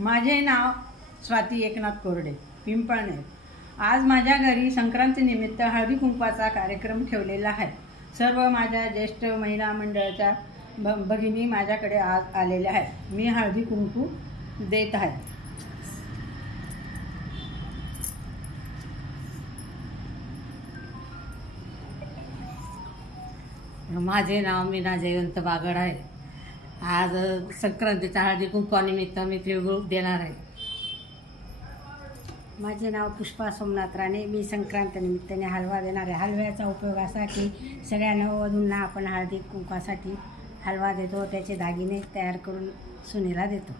माझे नाव स्वाती एकनाथ कोरडे, पिंपळनेर। आज माझ्या घरी संक्रांती निमित्त हळदी कुंकवाचा कार्यक्रम ठेवलेला आहे। सर्व माझ्या ज्येष्ठ महिला मंडळाच्या भगिनी माझ्याकडे आज आलेल्या आहेत। मी हळदी कुंकू देत आहे। माझे नाव मीना जयवंत बागड आहे। आज संक्रांतीच्या हळदी कुंकवानिमित्त मी तिळगुळ देणार आहे। माझे नाव पुष्पा सोमनाथ राणे। मी संक्रांत निमित्ताने हलवा देणार आहे। हलव्याचा उपयोग असा की सगळ्या नववधूंना आपण हळदी कुंकवासाठी हलवा देतो, त्याचे दागिने तयार करून सुनेला देतो।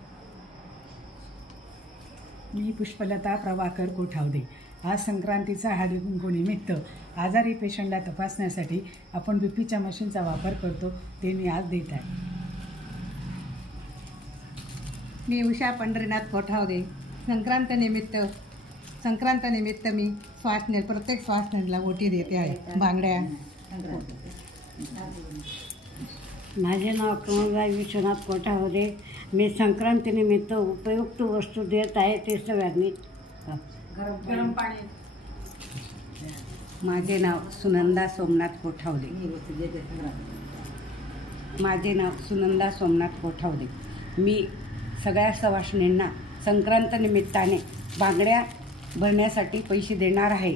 मी पुष्पलता प्रभाकर कोठावदे। आज संक्रांतीचा हळदी कुंकू निमित्त आजारी पेशंटला तपासण्यासाठी आपण बीपीच्या मशीनचा वापर करतो, ते मी आज देत आहे। मी उषा पंढरीनाथ कोठावदे। संक्रांत निमित्त मी प्रत्येक स्वासनेला ओटी देते आहे, बांगड्या। माझे नाव कमलबाई विश्वनाथ कोठावदे। मी संक्रांती निमित्त उपयुक्त वस्तू देत आहे, ते सगळ्यांनी गरम पाणी। माझे नाव सुनंदा सोमनाथ कोठावदे। मी सगळ्या सवाष्णींना संक्रांत निमित्ताने बांगड्या भरण्यासाठी पैसे देणार आहे,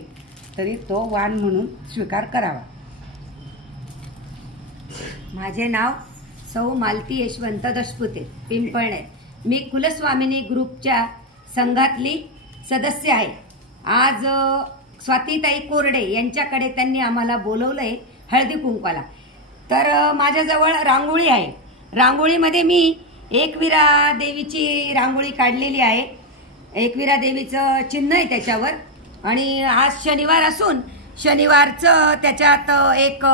तरी तो वाण म्हणून स्वीकार करावा। माझे नाव सौ मालती यशवंत दशपुते, पिंपळनेर। मी कुलस्वामिनी ग्रुपच्या संघातली सदस्य आहे। आज स्वातीताई कोरडे यांच्याकडे त्यांनी आम्हाला बोलवलंय हळदी कुंकवाला। तर माझ्याजवळ रांगोळी आहे। रांगोळीमध्ये मी एकविरा देवीची रांगोळी काढलेली आहे। एकविरा देवीचं चिन्ह आहे त्याच्यावर, आणि आज शनिवार असून शनिवारचं त्याच्यात एक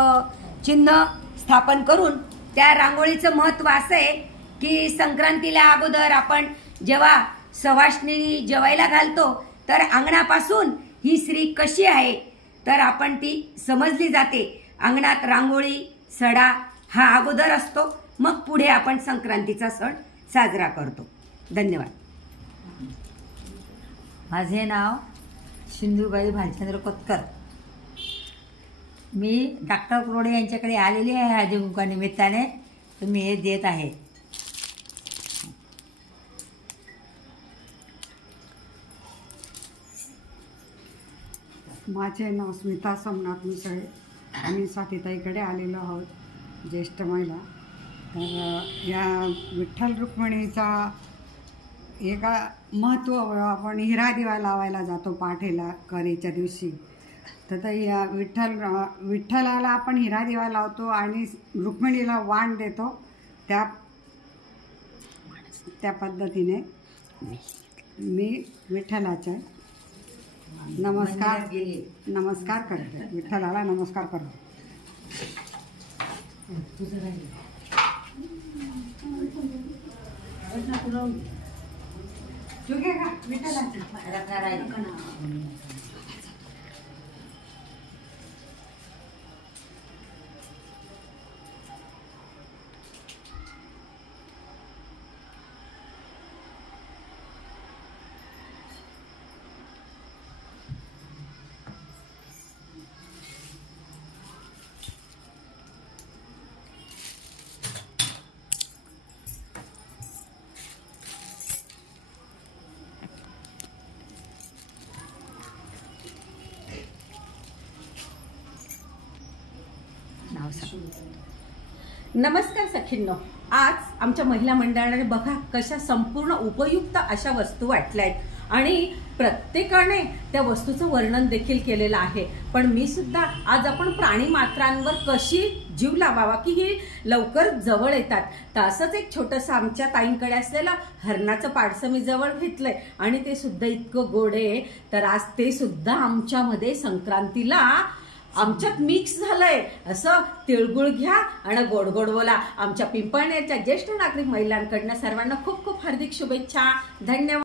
चिन्ह स्थापन करून त्या रांगोळीचं महत्त्व असं आहे की संक्रांतीला अगोदर आपण जेव्हा सवाष्णी जेवायला घालतो तर अंगणापासून ही स्त्री कशी आहे तर आपण ती समजली जाते। अंगणात रांगोळी सडा हा अगोदर असतो, मग पुढे आपण संक्रांतीचा सण साजरा करतो। धन्यवाद। माझे नाव सिंधुबाई भालचंद्र कोतकर। मी डॉक्टर कोरडे यांच्याकडे आलेली आहे हळदी कुंकवानिमित्ताने, तर मी हे देत आहे। माझे नाव स्मिता सोमनाथ मिसळे। आम्ही स्वातीताईकडे आलेलो आहोत, ज्येष्ठ महिला। तर या विठ्ठल रुक्मिणीचा एका महत्त्व, आपण हिरा दिवा लावायला जातो पाठेला करीच्या दिवशी, तर या विठ्ठलाला आपण हिरा दिवा लावतो आणि रुक्मिणीला वाण देतो। त्या पद्धतीने मी विठ्ठलाच्या नमस्कार करते, विठ्ठलाला नमस्कार करते। नमस्कार सखींनो। आज आमच्या महिला मंडळाने बघा कशा संपूर्ण उपयुक्त अशा वस्तू वाटल्या आहेत आणि प्रत्येकाने त्या वस्तूचं वर्णन देखील केलेलं आहे। पण मी सुद्धा आज आपण प्राणी मात्रांवर कशी जीव लावावा की हे लवकर जवळ येतात, तर असंच एक छोटंसं आमच्या ताईंकडे असलेलं हरणाचं पाडसं मी जवळ घेतलंय आणि ते सुद्धा इतकं गोड आहे, तर आज ते सुद्धा आमच्यामध्ये संक्रांतीला आमच्यात मिक्स झालंय। असं तिळगुळ घ्या आणि गोड गोड बोला। आमच्या पिंपळनेरच्या ज्येष्ठ नागरिक महिलांकडनं सर्वांना खूप खूप हार्दिक शुभेच्छा। धन्यवाद।